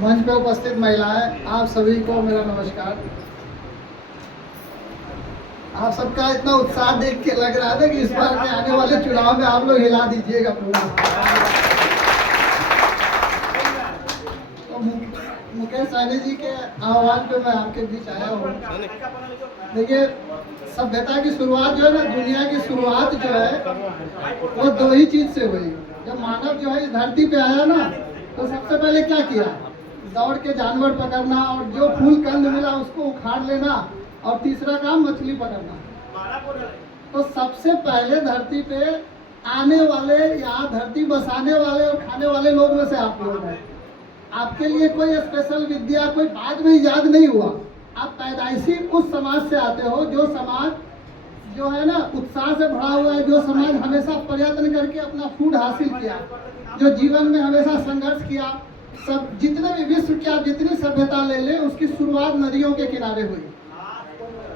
मंच पे उपस्थित महिलाएं, आप सभी को मेरा नमस्कार। आप सबका इतना उत्साह देख के लग रहा था कि इस बार के आने वाले चुनाव में आप लोग हिला दीजिएगा पूरा। तो मुकेश सहनी जी के आह्वान पे मैं आपके बीच आया हूँ। देखिए, सभ्यता की शुरुआत जो है ना, दुनिया की शुरुआत जो है वो दो ही चीज से हुई। जब मानव जो है इस धरती पे आया ना, तो सबसे पहले क्या किया? दौड़ के जानवर पकड़ना, और जो फूल कंद मिला उसको उखाड़ लेना, और तीसरा काम मछली पकड़ना। तो सबसे पहले धरती पे आने वाले, यहाँ धरती बसाने वाले और खाने वाले लोग में से आप लोग हैं। आपके लिए कोई स्पेशल विद्या कोई बाद में इजाद नहीं हुआ। आप पैदाइशी उस समाज से आते हो जो समाज जो है ना उत्साह से भरा हुआ है, जो समाज हमेशा प्रयत्न करके अपना फूड हासिल किया, जो जीवन में हमेशा संघर्ष किया। सब जितने भी विश्व की आप जितनी सभ्यता ले ले, उसकी शुरुआत नदियों के किनारे हुई।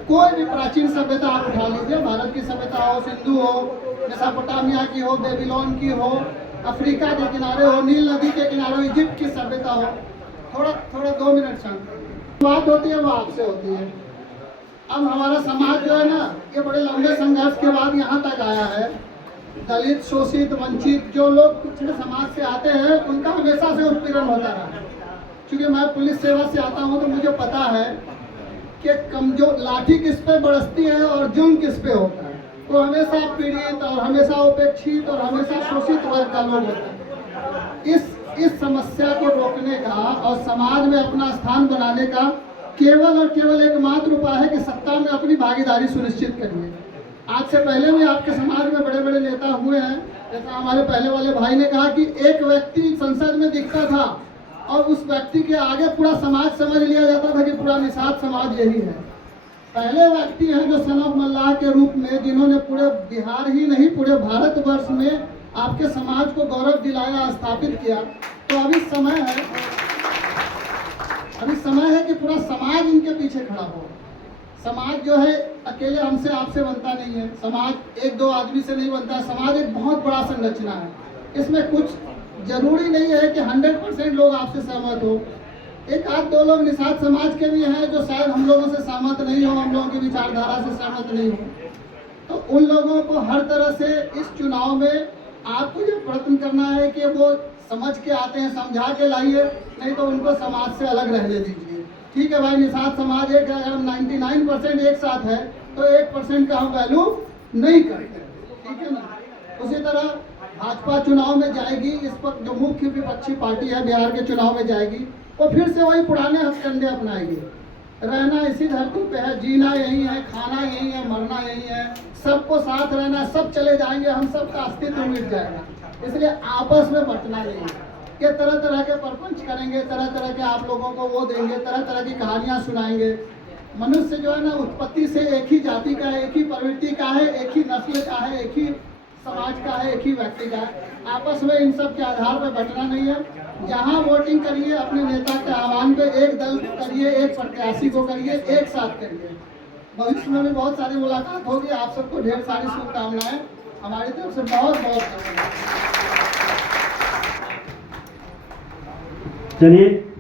कोई भी प्राचीन सभ्यता आप उठा लीजिए, भारत की सभ्यता हो, सिंधु हो, मेसोपोटामिया की हो, बेबीलोन की हो, अफ्रीका के किनारे हो, नील नदी के किनारे हो, इजिप्ट की सभ्यता हो। थोड़ा 2 मिनट शांत। बात होती है वो आपसे होती है। अब हमारा समाज जो है ना, ये बड़े लंबे संघर्ष के बाद यहाँ तक आया है। दलित, शोषित, वंचित जो लोग पिछड़े समाज से आते हैं, उनका हमेशा से उत्पीड़न होता रहा। क्योंकि मैं पुलिस सेवा से आता हूँ तो मुझे पता है कि कमजोर लाठी किस पे बरसती है और जुल्म किस पे होता है। तो हमेशा पीड़ित और हमेशा उपेक्षित और हमेशा शोषित वर्ग का लोग होता है। इस समस्या को रोकने का और समाज में अपना स्थान बनाने का केवल और केवल एकमात्र उपाय है कि सत्ता में अपनी भागीदारी सुनिश्चित करिए। आज से पहले भी आपके समाज में बड़े बड़े नेता हुए हैं। जैसा हमारे पहले वाले भाई ने कहा कि एक व्यक्ति संसद में दिखता था और उस व्यक्ति के आगे पूरा समाज समझ लिया जाता था कि पूरा निषाद समाज यही है। पहले व्यक्ति हैं जो सन ऑफ मल्लाह के रूप में, जिन्होंने पूरे बिहार ही नहीं पूरे भारतवर्ष में आपके समाज को गौरव दिलाया, स्थापित किया। तो अभी समय है कि पूरा समाज इनके पीछे खड़ा हो। समाज जो है अकेले हमसे आपसे बनता नहीं है, समाज एक दो आदमी से नहीं बनता है। समाज एक बहुत बड़ा संरचना है। इसमें कुछ जरूरी नहीं है कि 100% लोग आपसे सहमत हो। एक आध दो लोग निषाद समाज के भी हैं जो शायद हम लोगों से सहमत नहीं हो, हम लोगों की विचारधारा से सहमत नहीं हो। तो उन लोगों को हर तरह से इस चुनाव में आपको ये प्रयत्न करना है कि वो समझ के आते हैं, समझा के लाइए, नहीं तो उनको समाज से अलग रहने दीजिए। ठीक है भाई, निषाद समाज एक है, अगर 99% एक साथ है तो 1% का हम वैल्यू नहीं करते, ठीक है ना। उसी तरह भाजपा चुनाव में जाएगी, इस पर जो मुख्य विपक्षी पार्टी है बिहार के चुनाव में जाएगी, वो फिर से वही पुराने हथकंडे अपनाएगी। रहना इसी धरती पे है, जीना यही है, खाना यही है, मरना यही है, सबको साथ रहना है, सब चले जाएंगे, हम सबका अस्तित्व मिट जाएगा। इसलिए आपस में बंटना नहीं है कि तरह तरह के प्रपंच करेंगे, तरह तरह के आप लोगों को वो देंगे, तरह तरह की कहानियां सुनाएंगे। मनुष्य जो है ना उत्पत्ति से एक ही जाति का है, एक ही प्रवृत्ति का है, एक ही नस्ल का है, एक ही समाज का है, एक ही व्यक्ति का है। आपस में इन सब के आधार पर बंटना नहीं है। जहाँ वोटिंग करिए अपने नेता के आह्वान पे एक दल करिए, एक प्रत्याशी को करिए, एक साथ करिए। भविष्य में भी बहुत सारी मुलाकात होगी। आप सबको ढेर सारी शुभकामनाएं हमारी तरफ से बहुत बहुत धन्यवाद। चलिए।